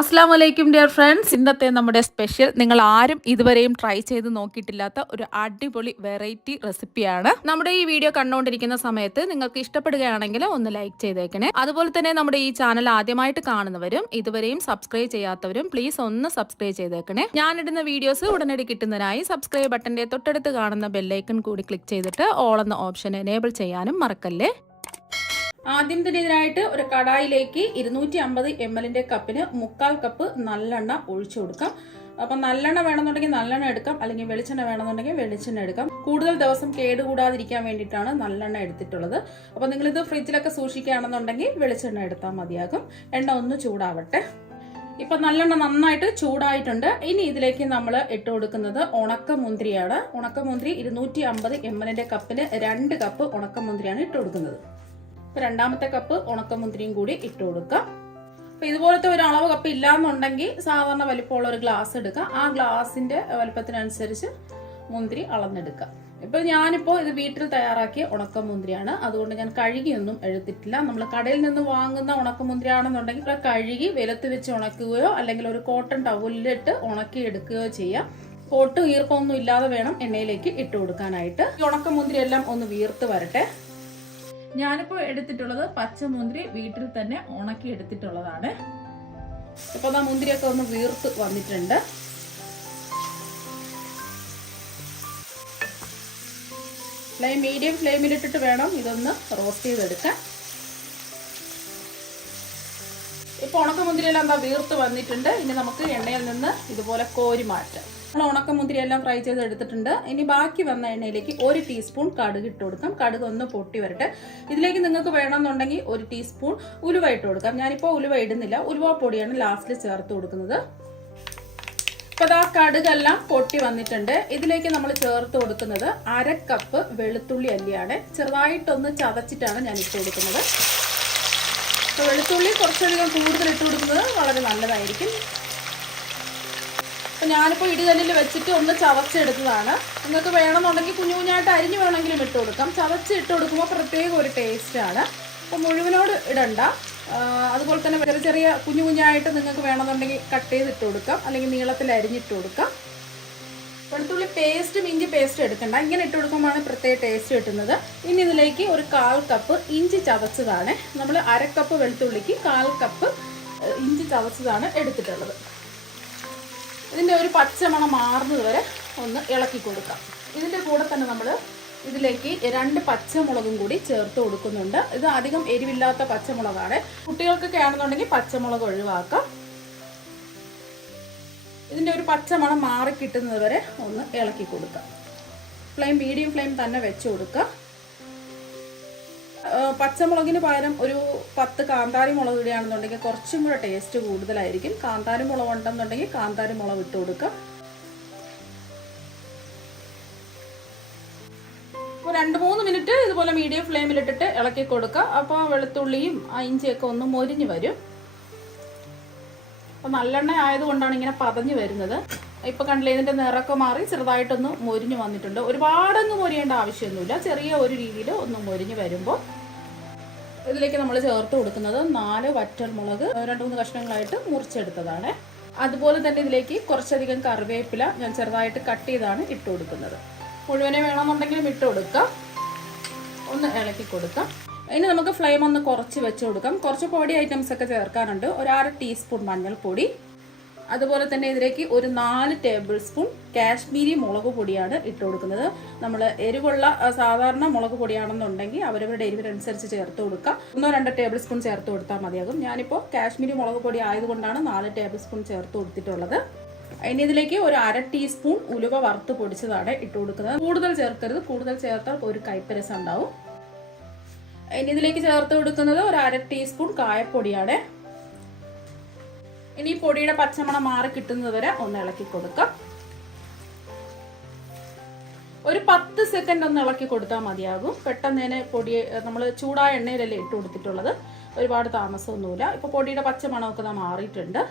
അസ്സാം വലൈക്കും dear friends. ഇന്നത്തെ നമ്മുടെ സ്പെഷ്യൽ നിങ്ങൾ ആരും ഇതുവരെയും ട്രൈ ചെയ്ത് നോക്കിയിട്ടില്ലാത്ത ഒരു അടിപൊളി വെറൈറ്റി റെസിപ്പിയാണ്. നമ്മുടെ ഈ വീഡിയോ കണ്ടുകൊണ്ടിരിക്കുന്ന സമയത്ത് നിങ്ങൾക്ക് ഇഷ്ടപ്പെടുകയാണെങ്കിൽ ഒന്ന് ലൈക്ക് ചെയ്തേക്കണേ. അതുപോലെ തന്നെ നമ്മുടെ ഈ ചാനൽ ആദ്യമായിട്ട് കാണുന്നവരും ഇതുവരെയും സബ്സ്ക്രൈബ് ചെയ്യാത്തവരും പ്ലീസ് ഒന്ന് സബ്സ്ക്രൈബ് ചെയ്തേക്കണേ. ഞാനിടുന്ന വീഡിയോസ് ഉടനടി കിട്ടുന്നതിനായി സബ്സ്ക്രൈബ് ബട്ടന്റെ തൊട്ടടുത്ത് കാണുന്ന ബെല്ലൈക്കൺ കൂടി ക്ലിക്ക് ചെയ്തിട്ട് ഓൾ എന്ന ഓപ്ഷൻ എനേബിൾ ചെയ്യാനും മറക്കല്ലേ. ആദ്യം തന്നെ ഇതിനായിട്ട് ഒരു കടായിലേക്ക് 250 ml കപ്പിന് 1/4 കപ്പ് നല്ലെണ്ണ ഒഴിച്ചു കൊടുക്കാം. അപ്പം നല്ലെണ്ണ വേണമെന്നുണ്ടെങ്കിൽ നല്ലെണ്ണ എടുക്കാം, അല്ലെങ്കിൽ വെളിച്ചെണ്ണ വേണമെന്നുണ്ടെങ്കിൽ വെളിച്ചെണ്ണ എടുക്കാം. കൂടുതൽ ദിവസം കേടുകൂടാതിരിക്കാൻ വേണ്ടിയിട്ടാണ് നല്ലെണ്ണ എടുത്തിട്ടുള്ളത്. അപ്പം നിങ്ങളിത് ഫ്രിഡ്ജിലൊക്കെ സൂക്ഷിക്കുകയാണെന്നുണ്ടെങ്കിൽ വെളിച്ചെണ്ണ എടുത്താൽ മതിയാകും. എണ്ണ ഒന്ന് ചൂടാവട്ടെ. ഇപ്പൊ നല്ലെണ്ണ നന്നായിട്ട് ചൂടായിട്ടുണ്ട്. ഇനി ഇതിലേക്ക് നമ്മൾ ഇട്ട് കൊടുക്കുന്നത് ഉണക്കമുന്തിരിയാണ്. ഉണക്കമുന്തിരി 250 ml കപ്പിന് 2 കപ്പ് ഉണക്കമുന്തിരിയാണ് ഇട്ട് കൊടുക്കുന്നത്. രണ്ടാമത്തെ കപ്പ് ഉണക്കമുന്തിരിയും കൂടി ഇട്ട് കൊടുക്കാം. അപ്പൊ ഇതുപോലത്തെ ഒരു അളവ് കപ്പ് ഇല്ലാന്നുണ്ടെങ്കിൽ സാധാരണ വലിപ്പമുള്ള ഒരു ഗ്ലാസ് എടുക്കാം. ആ ഗ്ലാസിന്റെ വലിപ്പത്തിനനുസരിച്ച് മുന്തിരി അളന്നെടുക്കാം. ഇപ്പൊ ഞാനിപ്പോ ഇത് വീട്ടിൽ തയ്യാറാക്കിയ ഉണക്കമുന്തിരിയാണ്, അതുകൊണ്ട് ഞാൻ കഴുകിയൊന്നും എടുത്തിട്ടില്ല. നമ്മൾ കടയിൽ നിന്ന് വാങ്ങുന്ന ഉണക്കമുന്തിരിയാണെന്നുണ്ടെങ്കിൽ കഴുകി വെയിലത്ത് വെച്ച് ഉണക്കുകയോ അല്ലെങ്കിൽ ഒരു കോട്ടൺ ടവലിലിട്ട് ഉണക്കി എടുക്കുകയോ ചെയ്യാം. ഒട്ടും ഈർപ്പമൊന്നും ഇല്ലാതെ വേണം എണ്ണയിലേക്ക് ഇട്ട് കൊടുക്കാനായിട്ട്. ഈ ഉണക്കമുന്തിരി എല്ലാം ഒന്ന് വീർത്ത് വരട്ടെ. ഞാനിപ്പോൾ എടുത്തിട്ടുള്ളത് പച്ചമുന്തിരി വീട്ടിൽ തന്നെ ഉണക്കി എടുത്തിട്ടുള്ളതാണ്. ഇപ്പൊ ആ മുന്തിരിയൊക്കെ ഒന്ന് വീർത്ത് വന്നിട്ടുണ്ട്. മീഡിയം ഫ്ലെയിമിലിട്ടിട്ട് വേണം ഇതൊന്ന് റോസ്റ്റ് ചെയ്തെടുക്കാൻ. ഇപ്പൊ ഉണക്കമുന്തിരി എല്ലാം എന്താ വീർത്ത് വന്നിട്ടുണ്ട്. ഇനി നമുക്ക് എണ്ണയിൽ നിന്ന് ഇതുപോലെ കോരി മാറ്റാം. നമ്മൾ ഉണക്കമുന്തിരി എല്ലാം ഫ്രൈ ചെയ്ത് എടുത്തിട്ടുണ്ട്. ഇനി ബാക്കി വന്ന എണ്ണയിലേക്ക് 1 ടീസ്പൂൺ കടുക് ഇട്ട് കൊടുക്കാം. കടുക് ഒന്ന് പൊട്ടി വരട്ടെ. ഇതിലേക്ക് നിങ്ങൾക്ക് വേണമെന്നുണ്ടെങ്കിൽ 1 ടീസ്പൂൺ ഉലുവ ഇട്ട് കൊടുക്കാം. ഞാനിപ്പോൾ ഉലുവ ഇടുന്നില്ല, ഉലുവ പൊടിയാണ് ലാസ്റ്റിൽ ചേർത്ത് കൊടുക്കുന്നത്. ഇപ്പൊ ആ കടുകെല്ലാം പൊട്ടി വന്നിട്ടുണ്ട്. ഇതിലേക്ക് നമ്മൾ ചേർത്ത് കൊടുക്കുന്നത് 1/2 കപ്പ് വെളുത്തുള്ളി അല്ലിയാണ്. ചെറുതായിട്ടൊന്ന് ചതച്ചിട്ടാണ് ഞാൻ ഇട്ട് കൊടുക്കുന്നത്. അപ്പൊ വെളുത്തുള്ളി കുറച്ചധികം കൂടുതൽ ഇട്ട് കൊടുക്കുന്നത് വളരെ നല്ലതായിരിക്കും. അപ്പം ഞാനിപ്പോൾ ഇടികല്ലിൽ വെച്ചിട്ട് ഒന്ന് ചതച്ചെടുത്തതാണ്. നിങ്ങൾക്ക് വേണമെന്നുണ്ടെങ്കിൽ കുഞ്ഞു കുഞ്ഞായിട്ട് അരിഞ്ഞു വേണമെങ്കിലും ഇട്ട് കൊടുക്കാം. ചതച്ച് ഇട്ട് കൊടുക്കുമ്പോൾ പ്രത്യേക ഒരു ടേസ്റ്റാണ്. അപ്പോൾ മുഴുവനോട് ഇടണ്ട. അതുപോലെ തന്നെ ചെറിയ ചെറിയ കുഞ്ഞു കുഞ്ഞായിട്ട് നിങ്ങൾക്ക് വേണമെന്നുണ്ടെങ്കിൽ കട്ട് ചെയ്ത് ഇട്ട് കൊടുക്കാം, അല്ലെങ്കിൽ നീളത്തിൽ അരിഞ്ഞിട്ട് കൊടുക്കാം. വെളുത്തുള്ളി പേസ്റ്റും ഇഞ്ചി പേസ്റ്റും എടുക്കണ്ട, ഇങ്ങനെ ഇട്ട് കൊടുക്കുമ്പോഴാണ് പ്രത്യേക ടേസ്റ്റ് കിട്ടുന്നത്. ഇനി ഇതിലേക്ക് ഒരു 1/4 കപ്പ് ഇഞ്ചി ചതച്ചതാണ്. നമ്മൾ 1/2 കപ്പ് വെളുത്തുള്ളിക്ക് 1/4 കപ്പ് ഇഞ്ചി ചതച്ചതാണ് എടുത്തിട്ടുള്ളത്. ഇതിൻ്റെ ഒരു പച്ചമണം മാറുന്നത് വരെ ഒന്ന് ഇളക്കി കൊടുക്കാം. ഇതിൻ്റെ കൂടെ തന്നെ നമ്മൾ ഇതിലേക്ക് 2 പച്ചമുളകും കൂടി ചേർത്ത് കൊടുക്കുന്നുണ്ട്. ഇത് അധികം എരിവില്ലാത്ത പച്ചമുളകാണ്. കുട്ടികൾക്കൊക്കെ ആണെന്നുണ്ടെങ്കിൽ പച്ചമുളക് ഒഴിവാക്കാം. ഇതിൻ്റെ ഒരു പച്ചമണം മാറി കിട്ടുന്നത് വരെ ഒന്ന് ഇളക്കി കൊടുക്കാം. മീഡിയം ഫ്ലെയിം തന്നെ വെച്ച് കൊടുക്കുക. പച്ചമുളകിന് പകരം ഒരു 10 കാന്താരി മുളക് ഇടുകയാണെന്നുണ്ടെങ്കിൽ കുറച്ചും കൂടെ ടേസ്റ്റ് കൂടുതലായിരിക്കും. കാന്താരി മുളക് ഉണ്ടെന്നുണ്ടെങ്കിൽ കാന്താരി മുളക് ഇട്ട് കൊടുക്കുക. 2-3 മിനിറ്റ് ഇതുപോലെ മീഡിയം ഫ്ലെയിമിലിട്ടിട്ട് ഇളക്കി കൊടുക്കുക. അപ്പോൾ വെളുത്തുള്ളിയും ഇഞ്ചിയൊക്കെ ഒന്ന് മൊരിഞ്ഞ് വരും. അപ്പോൾ നല്ലെണ്ണ ആയതുകൊണ്ടാണ് ഇങ്ങനെ പതഞ്ഞ് വരുന്നത്. ഇപ്പൊ കണ്ടില്ലേ, ഇതിന്റെ നിറമൊക്കെ മാറി ചെറുതായിട്ടൊന്ന് മൊരിഞ്ഞ് വന്നിട്ടുണ്ട്. ഒരുപാടങ്ങ് മൊരിയേണ്ട ആവശ്യമൊന്നുമില്ല. ചെറിയ ഒരു രീതിയിൽ ഒന്ന് മൊരിഞ്ഞ് വരുമ്പോൾ ഇതിലേക്ക് നമ്മൾ ചേർത്ത് കൊടുക്കുന്നത് 4 വറ്റൽമുളക് 2-3 കഷ്ണങ്ങളായിട്ട് മുറിച്ചെടുത്തതാണ്. അതുപോലെ തന്നെ ഇതിലേക്ക് കുറച്ചധികം കറിവേപ്പില ഞാൻ ചെറുതായിട്ട് കട്ട് ചെയ്താണ് ഇട്ട് കൊടുക്കുന്നത്. മുഴുവനെ വേണമെന്നുണ്ടെങ്കിലും ഇട്ട് കൊടുക്കാം. ഒന്ന് ഇളക്കി കൊടുക്കാം. ഇനി നമുക്ക് ഫ്ലെയിം ഒന്ന് കുറച്ച് വെച്ച് കൊടുക്കാം. കുറച്ച് പൊടി ഐറ്റംസ് ഒക്കെ ചേർക്കാനുണ്ട്. ഒരു 1/2 ടീസ്പൂൺ മഞ്ഞൾപ്പൊടി, അതുപോലെ തന്നെ ഇതിലേക്ക് ഒരു 4 ടേബിൾ സ്പൂൺ കാശ്മീരി മുളക് പൊടിയാണ് ഇട്ട് കൊടുക്കുന്നത്. നമ്മൾ എരിവുള്ള സാധാരണ മുളക് പൊടിയാണെന്നുണ്ടെങ്കിൽ അവരവരുടെ എരിവിനനുസരിച്ച് ചേർത്ത് കൊടുക്കുക. 1-2 ടേബിൾ സ്പൂൺ ചേർത്ത് കൊടുത്താൽ മതിയാകും. ഞാനിപ്പോൾ കാശ്മീരി മുളക് പൊടി ആയതുകൊണ്ടാണ് 4 ടേബിൾ സ്പൂൺ ചേർത്ത് കൊടുത്തിട്ടുള്ളത്. ഇനി ഇതിലേക്ക് ഒരു 1/2 ടീസ്പൂൺ ഉലുവ വറുത്ത് പൊടിച്ചതാണ് ഇട്ട് കൊടുക്കുന്നത്. കൂടുതൽ ചേർക്കരുത്, കൂടുതൽ ചേർത്താൽ ഒരു കയ്പ്പരസം ഉണ്ടാവും. ഇനി ഇതിലേക്ക് ചേർത്ത് കൊടുക്കുന്നത് ഒരു 1/2 ടീസ്പൂൺ കായപ്പൊടിയാണ്. ഇനി പൊടിയുടെ പച്ചമണം മാറി കിട്ടുന്നത് വരെ ഒന്ന് ഇളക്കി കൊടുക്കാം. ഒരു 10 സെക്കൻഡ് ഒന്ന് ഇളക്കി കൊടുത്താൽ മതിയാകും. പെട്ടെന്ന് തന്നെ പൊടി നമ്മൾ ചൂടായ എണ്ണയിലല്ലേ ഇട്ട് കൊടുത്തിട്ടുള്ളത്, ഒരുപാട് താമസമൊന്നുമില്ല. ഇപ്പൊ പൊടിയുടെ പച്ചമണമൊക്കെ മാറിയിട്ടുണ്ട്.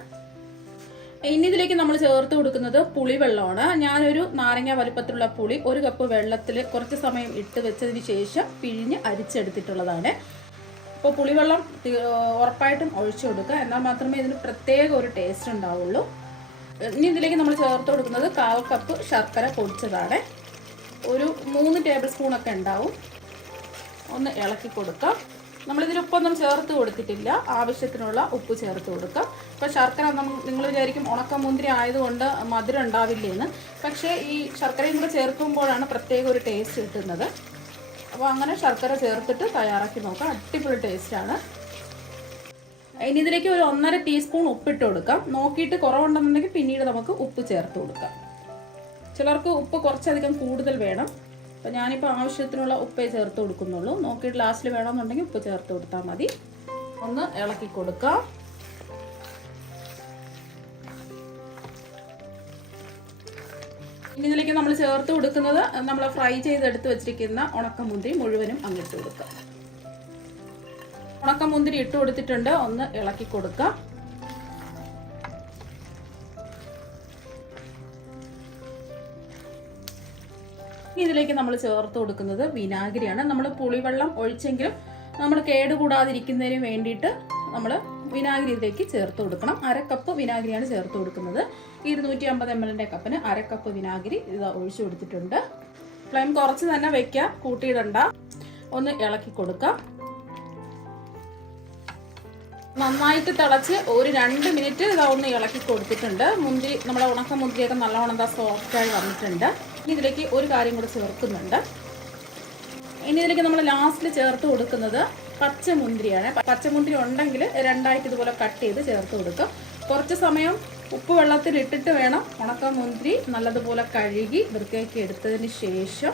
ഇനി ഇതിലേക്ക് നമ്മൾ ചേർത്ത് കൊടുക്കുന്നത് പുളിവെള്ളമാണ്. ഞാനൊരു നാരങ്ങ വലുപ്പത്തിലുള്ള പുളി 1 കപ്പ് വെള്ളത്തിൽ കുറച്ച് സമയം ഇട്ട് വെച്ചതിന് ശേഷം പിഴിഞ്ഞ് അരിച്ചെടുത്തിട്ടുള്ളതാണ്. അപ്പോൾ പുളിവെള്ളം ഉറപ്പായിട്ടും ഒഴിച്ചു കൊടുക്കുക, എന്നാൽ മാത്രമേ ഇതിന് പ്രത്യേക ഒരു ടേസ്റ്റ് ഉണ്ടാവുള്ളൂ. ഇനി ഇതിലേക്ക് നമ്മൾ ചേർത്ത് കൊടുക്കുന്നത് 1/4 കപ്പ് ശർക്കര പൊടിച്ചതാണ്. ഒരു 3 ടേബിൾ സ്പൂണൊക്കെ ഉണ്ടാവും. ഒന്ന് ഇളക്കി കൊടുക്കാം. നമ്മളിതിൽ ഉപ്പൊന്നും ചേർത്ത് കൊടുത്തിട്ടില്ല, ആവശ്യത്തിനുള്ള ഉപ്പ് ചേർത്ത് കൊടുക്കുക. ഇപ്പോൾ ശർക്കര നിങ്ങൾ വിചാരിക്കും ഉണക്കമുന്തിരി ആയതുകൊണ്ട് മധുരം ഉണ്ടാവില്ലേന്ന്, പക്ഷേ ഈ ശർക്കരയും കൂടെ ചേർക്കുമ്പോഴാണ് പ്രത്യേക ഒരു ടേസ്റ്റ് കിട്ടുന്നത്. അപ്പോൾ അങ്ങനെ ശർക്കര ചേർത്തിട്ട് തയ്യാറാക്കി നോക്കാം, അടിപൊളി ടേസ്റ്റാണ്. ഇനി ഇതിലേക്ക് ഒരു 1.5 ടീസ്പൂൺ ഉപ്പിട്ട് കൊടുക്കാം. നോക്കിയിട്ട് കുറവുണ്ടെന്നുണ്ടെങ്കിൽ പിന്നീട് നമുക്ക് ഉപ്പ് ചേർത്ത് കൊടുക്കാം. ചിലർക്ക് ഉപ്പ് കുറച്ചധികം കൂടുതൽ വേണം. അപ്പോൾ ഞാനിപ്പോൾ ആവശ്യത്തിനുള്ള ഉപ്പേ ചേർത്ത് കൊടുക്കുന്നുള്ളൂ. നോക്കിയിട്ട് ലാസ്റ്റിൽ വേണമെന്നുണ്ടെങ്കിൽ ഉപ്പ് ചേർത്ത് കൊടുത്താൽ മതി. ഒന്ന് ഇളക്കി കൊടുക്കാം. ഇനി ഇതിലേക്ക് നമ്മൾ ചേർത്ത് കൊടുക്കുന്നത് നമ്മൾ ഫ്രൈ ചെയ്തെടുത്ത് വെച്ചിരിക്കുന്ന ഉണക്കമുന്തിരി മുഴുവനും അങ്ങിട്ട് കൊടുക്കാം. ഉണക്കമുന്തിരി ഇട്ട് കൊടുത്തിട്ടുണ്ട്. ഒന്ന് ഇളക്കി കൊടുക്കാം. ഇതിലേക്ക് നമ്മൾ ചേർത്ത് കൊടുക്കുന്നത് വിനാഗിരിയാണ്. നമ്മൾ പുളിവെള്ളം ഒഴിച്ചെങ്കിലും നമ്മൾ കേടുകൂടാതിരിക്കുന്നതിന് വേണ്ടിയിട്ട് നമ്മൾ വിനാഗിരി ഇതിലേക്ക് ചേർത്ത് കൊടുക്കണം. 1/2 കപ്പ് വിനാഗിരിയാണ് ചേർത്ത് കൊടുക്കുന്നത്. 250 ml കപ്പിന് 1/2 കപ്പ് വിനാഗിരി ഇത് ഒഴിച്ചു കൊടുത്തിട്ടുണ്ട്. ഫ്ലെയിം കുറച്ച് തന്നെ വെക്കാം, കൂട്ടിയിടണ്ട. ഒന്ന് ഇളക്കി കൊടുക്കാം. നന്നായിട്ട് തിളച്ച് ഒരു 2 മിനിറ്റ് ഇതാ ഒന്ന് ഇളക്കി കൊടുത്തിട്ടുണ്ട്. മുന്തിരി നമ്മുടെ ഉണക്ക മുന്തിരിയൊക്കെ നല്ലവണ്ണം എന്താ സോഫ്റ്റായി വന്നിട്ടുണ്ട്. ഇനി ഇതിലേക്ക് ഒരു കാര്യം കൂടെ ചേർക്കുന്നുണ്ട്. ഇനി ഇതിലേക്ക് നമ്മൾ ലാസ്റ്റിൽ ചേർത്ത് കൊടുക്കുന്നത് പച്ചമുന്തിരിയാണ്. പച്ചമുന്തിരി ഉണ്ടെങ്കിൽ 2ആയിട്ട് ഇതുപോലെ കട്ട് ചെയ്ത് ചേർത്ത് കൊടുക്കുക. കുറച്ച് സമയം ഉപ്പ് വെള്ളത്തിൽ ഇട്ടിട്ട് വേണം ഉണക്ക മുന്തിരി നല്ലതുപോലെ കഴുകി വൃത്തിയാക്കി എടുത്തതിന് ശേഷം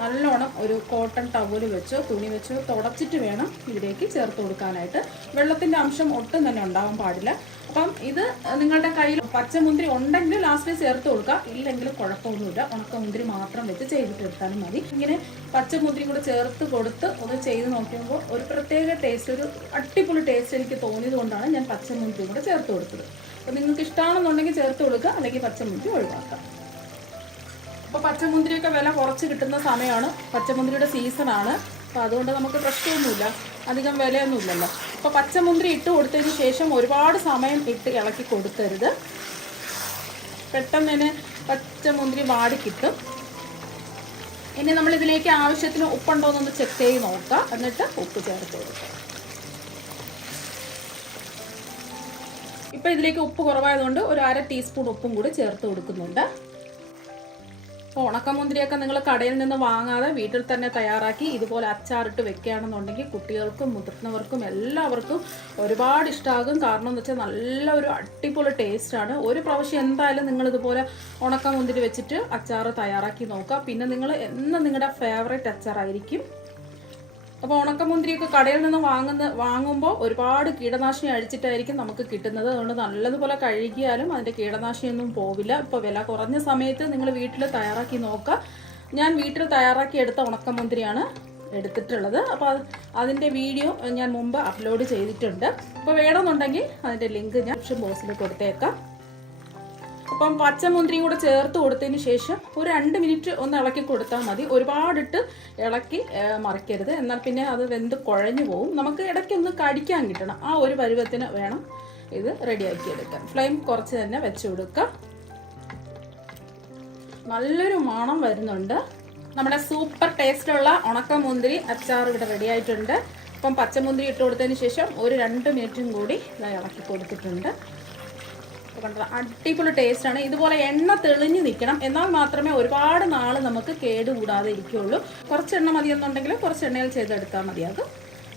നല്ലോണം ഒരു കോട്ടൺ ടവൽ വെച്ചോ തുണി വെച്ചോ തുടച്ചിട്ട് വേണം ഇതിലേക്ക് ചേർത്ത് കൊടുക്കാനായിട്ട്. വെള്ളത്തിൻ്റെ അംശം ഒട്ടും തന്നെ ഉണ്ടാവാൻ പാടില്ല. അപ്പം ഇത് നിങ്ങളുടെ കയ്യിൽ പച്ചമുന്തിരി ഉണ്ടെങ്കിൽ ലാസ്റ്റിൽ ചേർത്ത് കൊടുക്കുക, ഇല്ലെങ്കിൽ കുഴപ്പമൊന്നുമില്ല. ഉണക്കമുന്തിരി മാത്രം വെച്ച് ചെയ്തിട്ടെടുത്താലും മതി. ഇങ്ങനെ പച്ചമുന്തിരി കൂടെ ചേർത്ത് കൊടുത്ത് ഒന്ന് ചെയ്ത് നോക്കുമ്പോൾ ഒരു പ്രത്യേക ടേസ്റ്റ്, ഒരു അടിപൊളി ടേസ്റ്റ് എനിക്ക് തോന്നിയത് കൊണ്ടാണ് ഞാൻ പച്ചമുന്തിരി കൂടെ ചേർത്ത് കൊടുത്തത്. അപ്പോൾ നിങ്ങൾക്ക് ഇഷ്ടമാണെന്നുണ്ടെങ്കിൽ ചേർത്ത് കൊടുക്കുക, അല്ലെങ്കിൽ പച്ചമുന്തിരി ഒഴിവാക്കാം. അപ്പോൾ പച്ചമുന്തിരിയൊക്കെ വില കുറച്ച് കിട്ടുന്ന സമയമാണ്, പച്ചമുന്തിരിയുടെ സീസണാണ്. അപ്പോൾ അതുകൊണ്ട് നമുക്ക് പ്രശ്നമൊന്നുമില്ല, അധികം വിലയൊന്നുമില്ലല്ലോ. അപ്പോൾ പച്ചമുന്തിരി ഇട്ട് കൊടുത്തതിന് ശേഷം ഒരുപാട് സമയം ഇട്ട് ഇളക്കി കൊടുക്കരുത്. പെട്ടെന്ന് തന്നെ പച്ചമുന്തിരി വാടി കിട്ടും. ഇനി നമ്മളിതിലേക്ക് ആവശ്യത്തിന് ഉപ്പുണ്ടോയെന്നൊന്ന് ചെക്ക് ചെയ്ത് നോക്കുക, എന്നിട്ട് ഉപ്പ് ചേർത്ത് കൊടുക്കുക. ഇപ്പോൾ ഇതിലേക്ക് ഉപ്പ് കുറവായതുകൊണ്ട് ഒരു 1/2 ടീസ്പൂൺ ഉപ്പും കൂടി ചേർത്ത് കൊടുക്കുന്നുണ്ട്. ഉണക്കമുന്തിരിയൊക്കെ നിങ്ങൾ കടയിൽ നിന്ന് വാങ്ങാതെ വീട്ടിൽ തന്നെ തയ്യാറാക്കി ഇതുപോലെ അച്ചാറിട്ട് വെക്കുകയാണെന്നുണ്ടെങ്കിൽ കുട്ടികൾക്കും മുതിർന്നവർക്കും എല്ലാവർക്കും ഒരുപാട് ഇഷ്ടമാകും. കാരണം എന്ന് വെച്ചാൽ നല്ലൊരു അടിപൊളി ടേസ്റ്റാണ്. ഒരു പ്രാവശ്യം എന്തായാലും നിങ്ങൾ ഇതുപോലെ ഉണക്കമുന്തിരി വെച്ചിട്ട് അച്ചാർ തയ്യാറാക്കി നോക്കുക. പിന്നെ നിങ്ങൾ എന്നും നിങ്ങളുടെ ഫേവറേറ്റ് അച്ചാറായിരിക്കും. അപ്പോൾ ഉണക്കമുന്തിരിയൊക്കെ കടയിൽ നിന്ന് വാങ്ങുമ്പോൾ ഒരുപാട് കീടനാശിനി അടിച്ചിട്ടായിരിക്കും നമുക്ക് കിട്ടുന്നത്. അതുകൊണ്ട് നല്ലതുപോലെ കഴുകിയാലും അതിൻ്റെ കീടനാശിനിയൊന്നും പോവില്ല. ഇപ്പോൾ വില കുറഞ്ഞ സമയത്ത് നിങ്ങൾ വീട്ടിൽ തയ്യാറാക്കി നോക്കുക. ഞാൻ വീട്ടിൽ തയ്യാറാക്കി എടുത്ത ഉണക്കമുന്തിരിയാണ് എടുത്തിട്ടുള്ളത്. അപ്പോൾ അതിൻ്റെ വീഡിയോ ഞാൻ മുമ്പ് അപ്ലോഡ് ചെയ്തിട്ടുണ്ട്. അപ്പോൾ വേണമെന്നുണ്ടെങ്കിൽ അതിൻ്റെ ലിങ്ക് ഞാൻ ഡിസ്ക്രിപ്ഷൻ ബോക്സിൽ കൊടുത്തേക്കാം. അപ്പം പച്ചമുന്തിരിയും കൂടെ ചേർത്ത് കൊടുത്തതിന് ശേഷം ഒരു 2 മിനിറ്റ് ഒന്ന് ഇളക്കി കൊടുത്താൽ മതി. ഒരുപാടിട്ട് ഇളക്കി മറിക്കരുത്, എന്നാൽ പിന്നെ അത് വെന്ത് കുഴഞ്ഞു പോകും. നമുക്ക് ഇടയ്ക്കൊന്ന് കടിക്കാൻ കിട്ടണം. ആ ഒരു പരുവത്തിന് വേണം ഇത് റെഡിയാക്കി എടുക്കാൻ. ഫ്ലെയിം കുറച്ച് തന്നെ വെച്ച് കൊടുക്കുക. നല്ലൊരു മണം വരുന്നുണ്ട്. നമ്മുടെ സൂപ്പർ ടേസ്റ്റുള്ള ഉണക്കമുന്തിരി അച്ചാർ ഇവിടെ റെഡി ആയിട്ടുണ്ട്. അപ്പം പച്ചമുന്തിരി ഇട്ട് കൊടുത്തതിന് ശേഷം ഒരു 2 മിനിറ്റും കൂടി ഇളക്കി കൊടുത്തിട്ടുണ്ട്. അടിപൊളി ടേസ്റ്റാണ്. ഇതുപോലെ എണ്ണ തെളിഞ്ഞ് നിൽക്കണം, എന്നാൽ മാത്രമേ ഒരുപാട് നാൾ നമുക്ക് കേടുകൂടാതെ ഇരിക്കുകയുള്ളൂ. കുറച്ച് എണ്ണ മതിയെന്നുണ്ടെങ്കിൽ കുറച്ച് എണ്ണയിൽ ചെയ്തെടുത്താൽ മതിയാകും.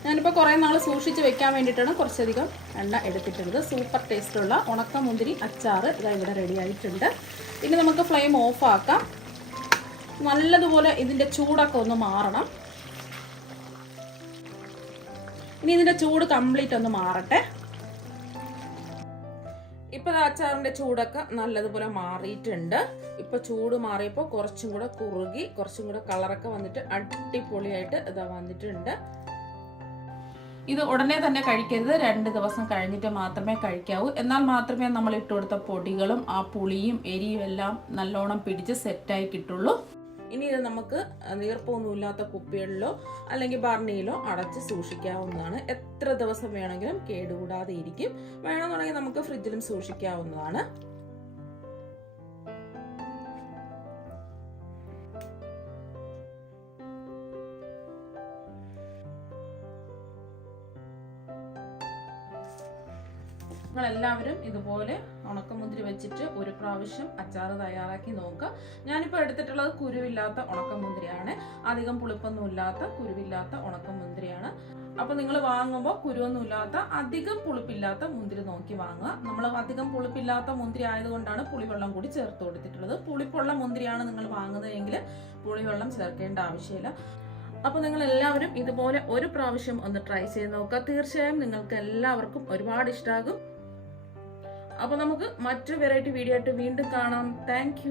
ഞാനിപ്പോൾ കുറേ നാൾ സൂക്ഷിച്ച് വെക്കാൻ വേണ്ടിയിട്ടാണ് കുറച്ചധികം എണ്ണ എടുത്തിട്ടുള്ളത്. സൂപ്പർ ടേസ്റ്റുള്ള ഉണക്കമുന്തിരി അച്ചാർ ഇതാ ഇവിടെ റെഡി ആയിട്ടുണ്ട്. ഇനി നമുക്ക് ഫ്ലെയിം ഓഫ് ആക്കാം. നല്ലതുപോലെ ഇതിൻ്റെ ചൂടൊക്കെ ഒന്ന് മാറണം. ഇനി ഇതിൻ്റെ ചൂട് കംപ്ലീറ്റ് ഒന്ന് മാറട്ടെ. ഇപ്പോൾ അച്ചാറിൻ്റെ ചൂടൊക്കെ നല്ലതുപോലെ മാറിയിട്ടുണ്ട്. ഇപ്പോൾ ചൂട് മാറിയപ്പോൾ കുറച്ചും കൂടെ കുറുകി കുറച്ചും കൂടെ കളറൊക്കെ വന്നിട്ട് അടിപൊളിയായിട്ട് ഇതാ വന്നിട്ടുണ്ട്. ഇത് ഉടനെ തന്നെ കഴിക്കരുത്, 2 ദിവസം കഴിഞ്ഞിട്ട് മാത്രമേ കഴിക്കാവൂ. എന്നാൽ മാത്രമേ നമ്മൾ ഇട്ട് കൊടുത്ത പൊടികളും ആ പുളിയും എരിയും എല്ലാം നല്ലോണം പിടിച്ച് സെറ്റായി കിട്ടുള്ളൂ. ഇനി ഇത് നമുക്ക് നീർപ്പൊന്നുമില്ലാത്ത കുപ്പികളിലോ അല്ലെങ്കിൽ ബർണിയിലോ അടച്ച് സൂക്ഷിക്കാവുന്നതാണ്. എത്ര ദിവസം വേണമെങ്കിലും കേടുകൂടാതെ ഇരിക്കും. വേണമെന്നുണ്ടെങ്കിൽ നമുക്ക് ഫ്രിഡ്ജിലും സൂക്ഷിക്കാവുന്നതാണ്. നിങ്ങളെല്ലാവരും ഇതുപോലെ ഉണക്കമുന്തിരി വെച്ചിട്ട് ഒരു പ്രാവശ്യം അച്ചാർ തയ്യാറാക്കി നോക്കുക. ഞാനിപ്പോൾ എടുത്തിട്ടുള്ളത് കുരുവില്ലാത്ത ഉണക്കമുന്തിരിയാണ്. അധികം പുളിപ്പൊന്നും ഇല്ലാത്ത കുരുവില്ലാത്ത ഉണക്കമുന്തിരിയാണ്. അപ്പൊ നിങ്ങൾ വാങ്ങുമ്പോൾ കുരുവൊന്നുമില്ലാത്ത അധികം പുളിപ്പില്ലാത്ത മുന്തിരി നോക്കി വാങ്ങുക. നമ്മൾ അധികം പുളിപ്പില്ലാത്ത മുന്തിരി ആയതുകൊണ്ടാണ് പുളിവെള്ളം കൂടി ചേർത്ത് കൊടുത്തിട്ടുള്ളത്. പുളിപ്പുള്ള മുന്തിരിയാണ് നിങ്ങൾ വാങ്ങുന്നതെങ്കിൽ പുളിവെള്ളം ചേർക്കേണ്ട ആവശ്യമില്ല. അപ്പൊ നിങ്ങൾ എല്ലാവരും ഇതുപോലെ ഒരു പ്രാവശ്യം ഒന്ന് ട്രൈ ചെയ്ത് നോക്കുക. തീർച്ചയായും നിങ്ങൾക്ക് എല്ലാവർക്കും ഒരുപാട് ഇഷ്ടമാകും. അപ്പൊ നമുക്ക് മറ്റൊരു വെറൈറ്റി വീഡിയോ ആയിട്ട് വീണ്ടും കാണാം. താങ്ക്